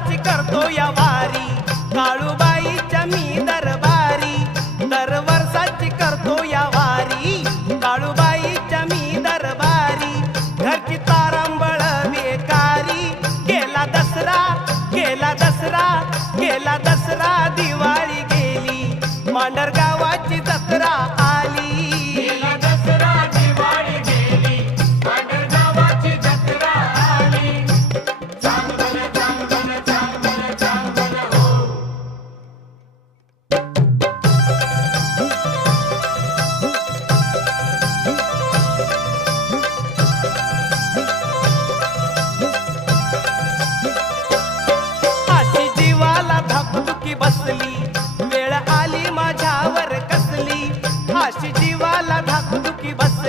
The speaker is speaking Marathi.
नाच करतो या वारी. काळूबाईच्या मी दरबारी. दरवर्षाची करतो या वारी. काळूबाईच्या मी दरबारी. घरची तारांबळ बेकारी. गेला दसरा गेला दसरा गेला दसरा दिवाळी गेली. मांडर गावाची जत्रा बसली वेळ आली माझ्यावर कसली? फाशी जीवाला धाकधुकी बसली.